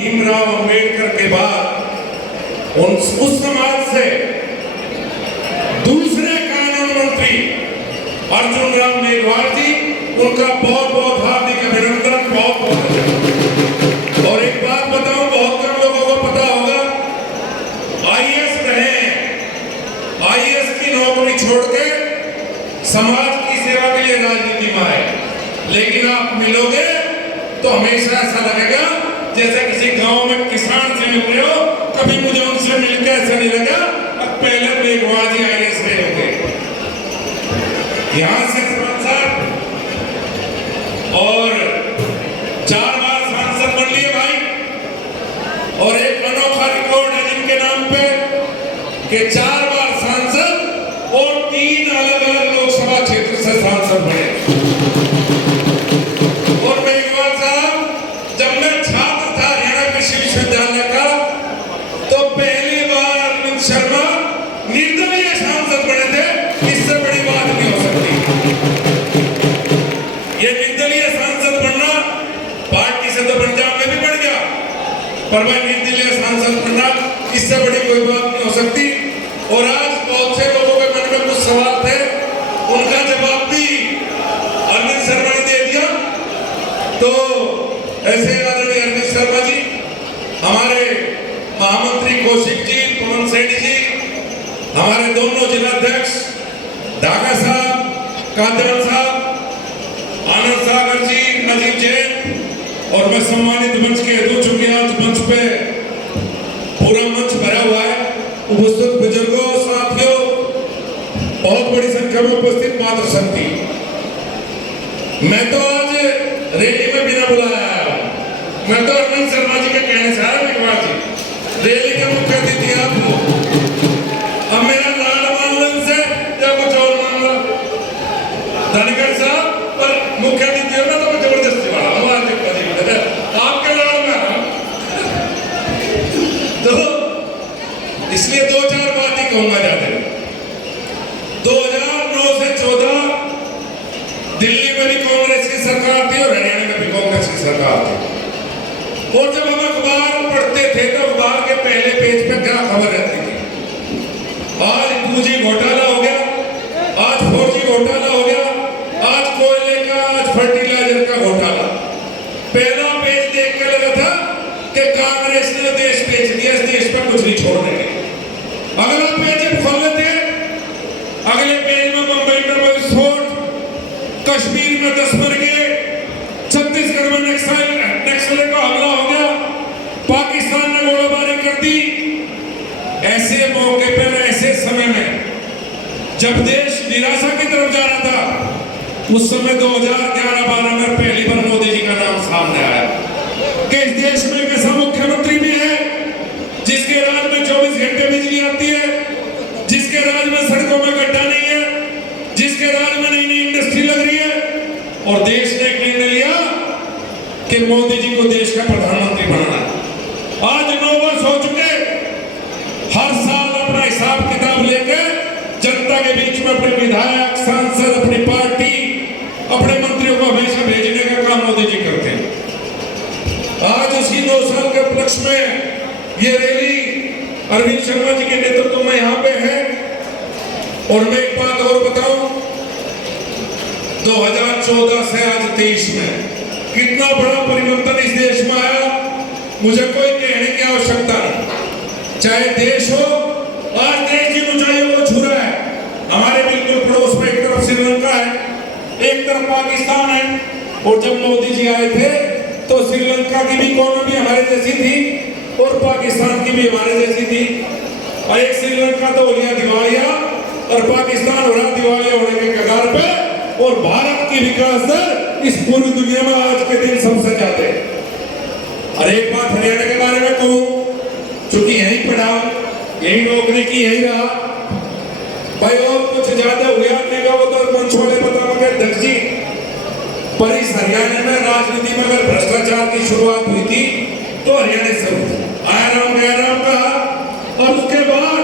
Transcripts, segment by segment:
भीमराव अंबेडकर के बाद उस समाज से दूसरे कानून मंत्री अर्जुन राम मेघवाल जी, उनका बहुत बहुत हार्दिक अभिनंदन, बहुत बहुत। और एक बात बताऊं, बहुत कम लोगों को पता होगा, आईएएस रहे, आईएएस की नौकरी छोड़ के समाज की सेवा के लिए राजनीति में आए, लेकिन आप मिलोगे तो हमेशा ऐसा लगेगा जैसे किसी गांव में किसान से मिल रहे हो। कभी मुझे उनसे मिलकर ऐसा नहीं लगा अब पहले मेघवाल जी आईएएस रहे होंगे। यहां से सांसद और 4 बार सांसद बन लिए भाई, और एक अनोखा रिकॉर्ड है जिनके नाम पे कि 4 बार सांसद और 3 अलग अलग लोकसभा क्षेत्र से सांसद बने। और मेघवाल साहब, जब मैं छात्र था हरियाणा कृषि विश्वविद्यालय का, तो पहली बार अरविंद शर्मा निर्दलीय सांसद बने थे। इससे बड़ी बात नहीं हो सकती। ये निर्दलीय सांसद बनना पार्टी से तो पंजाब में भी बढ़ गया, पर भाई निर्दलीय सांसद बनना इससे बड़ी कोई बात नहीं हो सकती। और आज बहुत से लोगों के मन में कुछ सवाल थे, उनका जवाब भी अरविंद शर्मा ने दे दिया। तो ऐसे आदरणीय अरविंद शर्मा जी, हमारे महामंत्री कौशिक जी, पवन सैनी जी, हमारे दोनों जिलाध्यक्ष डागा साहब, कादयान साहब, आनंद सागर जी, नजीब जैन, और मैं सम्मानित मंच के दो, चुकी आज मंच पे पूरा मंच भरा हुआ है, उपस्थित बुजुर्गों, साथियों, बहुत बड़ी संख्या में उपस्थित मातृशक्ति, मैं तो आज रैली में बिना बुलाया आया हूं। मैं तो अरविंद शर्मा जी के कहने से आया, मेघवाल जी रैली के मुख्य अतिथि आप हो। अब मेरा लाड मान लो इनसे या कुछ और मान लो धनखड़ साहब, पर मुख्य अतिथि हो ना तो मैं जबरदस्ती वाला हूँ। आपके लाड में तो इसलिए 2-4 बात ही कहूंगा ज्यादा। 2009 से 14 दिल्ली में भी कांग्रेस की सरकार थी और हरियाणा में भी कांग्रेस की सरकार थी। और जब हम अखबार पढ़ते थे तो अखबार के पहले पेज पे क्या खबर रहती थी? आज 2G घोटाला हो गया, आज 4G घोटाला हो गया, आज कोयले का, आज फर्टिलाइजर का घोटाला। पहला पेज देख के लगा था कि कांग्रेस ने देश बेच दिया, इस देश पर कुछ नहीं छोड़ने के। अगला पेज खोल लेते, अगले पेज में मुंबई में विस्फोट, कश्मीर में 10 मर गए, छत्तीसगढ़ में नक्सली का हमला हो गया, पाकिस्तान ने गोलीबारी कर दी। ऐसे मौके पर, ऐसे समय में जब देश निराशा की तरफ जा रहा था, उस समय 2011-12 में पहली बार मोदी जी का नाम सामने आया कि इस देश में एक ऐसा मुख्यमंत्री भी है जिसके राज में 24 घंटे बिजली आती है, जिसके राज में सड़कों में गड्ढा नहीं है, जिसके राज में नई नई इंडस्ट्री लग रही है। और देश ने एक निर्णय लिया कि मोदी जी को देश का प्रधानमंत्री बनाना। आज 9 वर्ष हो चुके, हर साल अपना हिसाब किताब लेकर जनता के बीच में अपने विधायक, सांसद, अपनी पार्टी, अपने मंत्रियों को हमेशा भेजने का काम मोदी जी करते हैं। आज उसी 2 साल के उपलक्ष्य में ये रैली अरविंद शर्मा जी के नेतृत्व में यहाँ पे है। और मैं एक बात और बताऊं, 2014 से आज 23 में कितना बड़ा परिवर्तन इस देश में आया, मुझे कोई कहने की आवश्यकता नहीं। चाहे देश हो, आज देश की ऊंचाइयों को छू रहा है। हमारे बिल्कुल पड़ोस में एक तरफ श्रीलंका है, एक तरफ पाकिस्तान है। और जब मोदी जी आए थे तो श्रीलंका की भी इकोनॉमी हमारे जैसी थी और पाकिस्तान की भी हमारे जैसी थी। और एक श्रीलंका तो हो गया दिवालिया और पाकिस्तान हो रहा दिवालिया होने के कगार पे, और भारत की विकास दर इस पूरी दुनिया में आज के दिन सबसे ज्यादा है। और एक बात हरियाणा के बारे में कहूं, चूंकि यहीं पढ़ा, यही नौकरी की, यही रहा भाई, और कुछ ज्यादा हुआ नहीं का वो तो मंच वाले बताओगे अध्यक्ष जी। पर इस हरियाणा में राजनीति में अगर भ्रष्टाचार की शुरुआत हुई थी तो हरियाणा से हुई। आया राम गया राम का, और उसके बाद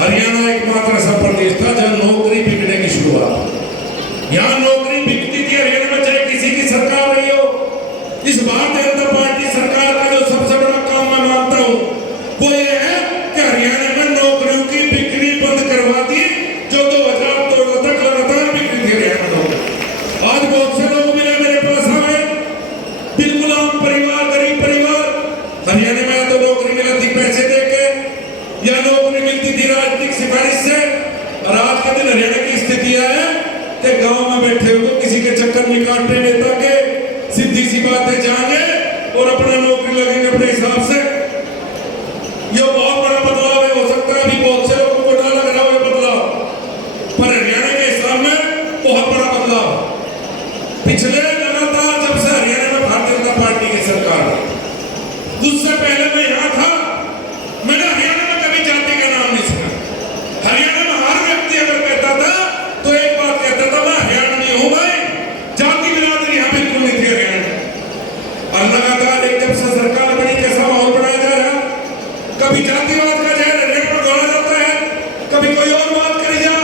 हरियाणा एकमात्र ऐसा प्रदेश था जब नौकरी बिकने की शुरुआत। यहाँ नौकरी बिकती थी हरियाणा में, चाहे किसी की सरकार रही हो। इस भारतीय जनता पार्टी सरकार का जो सबसे बड़ा चक्कर नहीं काटने नेता के, सीधी सी बात है जाएंगे और अपना नौकरी लगेंगे अपने हिसाब से। ये बहुत बड़ा बदलाव है, हो सकता है अभी बहुत से लोगों को ना लग रहा हो ये बदलाव, पर हरियाणा के हिसाब में बहुत बड़ा बदलाव। पिछले लगातार जब से हरियाणा में भारतीय जनता पार्टी की सरकार है, उससे पहले मैं यहाँ था, मैंने हरियाणा में कभी जाति का नाम नहीं सुना। हरियाणा में हर व्यक्ति अगर कहता था तो एक बात कहता था, मैं हरियाणा नहीं हूं भाई, जाति बिरादरी यहाँ बिल्कुल नहीं थी हरियाणा में। और लगातार एक जब से सरकार बनी कैसा माहौल बनाया जा रहा, कभी जातिवाद का जहर हरियाणा पर घोला जाता है, कभी कोई और बात करी जा,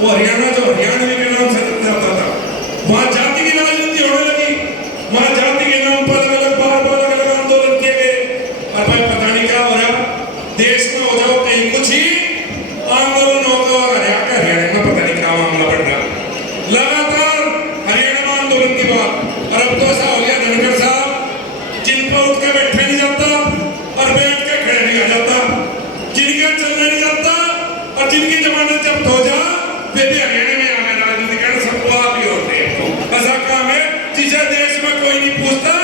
वो हरियाणा जो हरियाणवी के नाम से जाता था, वहां जाति की राजनीति होने लगी, वहां जाति के नाम पर अलग अलग आंदोलन किए गए। और भाई पता नहीं क्या हो रहा, देश में हो जाओ कहीं कुछ ही आंदोलन होगा और हरियाणा में पता नहीं क्या मामला बढ़ रहा, लगातार हरियाणा में आंदोलन की बात। और अब तो ऐसा हो गया धनखड़ साहब, जिन पर उठ के बैठे नहीं जाता और बैठ के खड़े नहीं आ जाता, जिनका चलने नहीं जाता और जिनकी जमानत जब्त हो जा, वे भी हरियाणा में आने राजनीति कर सबको आप ही होते हैं। ऐसा काम है जिसे देश में कोई नहीं पूछता,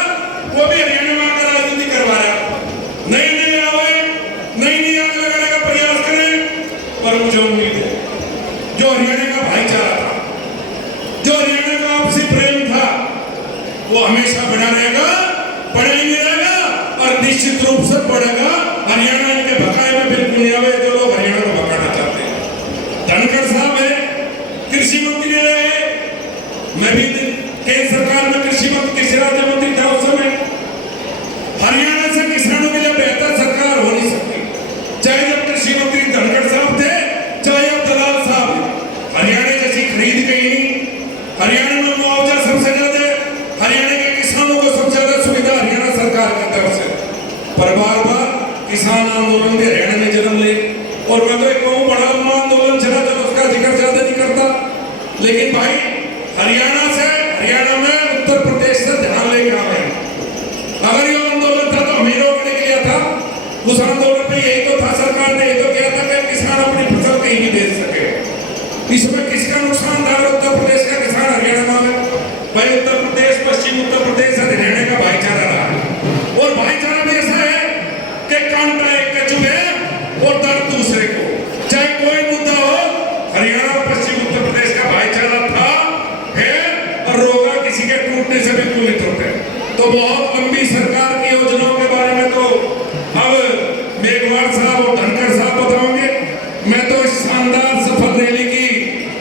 वो भी हरियाणा में आकर राजनीति करवा रहा है। नई आवे, नई आग लगाने का प्रयास करें। और मुझे उम्मीद है जो हरियाणा का भाईचारा था, जो हरियाणा का आपसी प्रेम था, वो हमेशा बना रहेगा, बना ही रहेगा और निश्चित रूप से बढ़ेगा। हरियाणा इनके भकाए में बिल्कुल नहीं आवे जो लोग हरियाणा को भकाना चाहते हैं। धनखड़ साहब है, कृषि मंत्री रहे, मैं भी केंद्र सरकार में कृषि राज्य मंत्री था उस समय। हरियाणा से किसानों के लिए बेहतर सरकार हो नहीं सकती, चाहे जब कृषि मंत्री धनखड़ साहब थे, चाहे अब दलाल साहब। हरियाणा जैसी खरीद कहीं नहीं, हरियाणा में मुआवजा सबसे ज्यादा, हरियाणा के किसानों को सबसे ज्यादा सुविधा हरियाणा सरकार की तरफ से। पर बार बार किसान आंदोलन भी हरियाणा में जन्म ले, और मैं तो एक कहूँ बड़ा लंबा आंदोलन चला, जब उसका जिक्र ज्यादा नहीं करता, लेकिन भाई हरियाणा में उत्तर प्रदेश से ध्यान लेके आ गए। अगर ये आंदोलन था तो हमें रोकने के लिए था, उस आंदोलन में यही तो था, सरकार ने यही तो किया था कि किसान अपनी फसल कहीं भी बेच सके। इसमें किसका नुकसान था? उत्तर प्रदेश का किसान हरियाणा में। भाई उत्तर प्रदेश, पश्चिम उत्तर प्रदेश और हरियाणा का भाईचारा रहा है, और भाईचारा भी ऐसा है कि कांटा एक का चुभे और दर्द दूसरे को, चाहे कोई मुद्दा हो। हरियाणा और पश्चिम उत्तर प्रदेश का भाईचारा था, है, और रोगा किसी के टूटने से बिल्कुल नहीं टूटे। तो बहुत लंबी सरकार की योजनाओं के बारे में तो अब मेघवाल साहब और धनखड़ साहब बताओगे। मैं तो इस शानदार सफल रैली की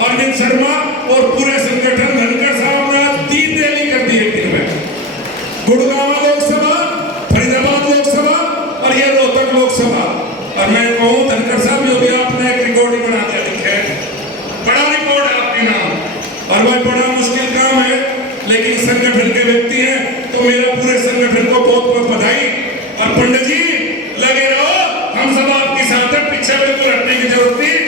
अरविंद शर्मा और पूरे संगठन धनखड़ साहब ने 3 रैली कर दी एक दिन में। गुड़गांव लोकसभा, फरीदाबाद लोकसभा और ये रोहतक लोकसभा। और मैं कहूँ धनखड़ साहब, जो भी आपने एक रिकॉर्ड ही बना दिया, लिखे बड़ा रिकॉर्ड है आपके नाम, और वह बड़ा मुश्किल काम है, लेकिन संगठन के व्यक्ति हैं तो मेरा पूरे संगठन को बहुत बहुत बधाई। और पंडित जी लगे रहो, हम सब आपके साथ हैं, पीछे बिल्कुल हटने की जरूरत नहीं।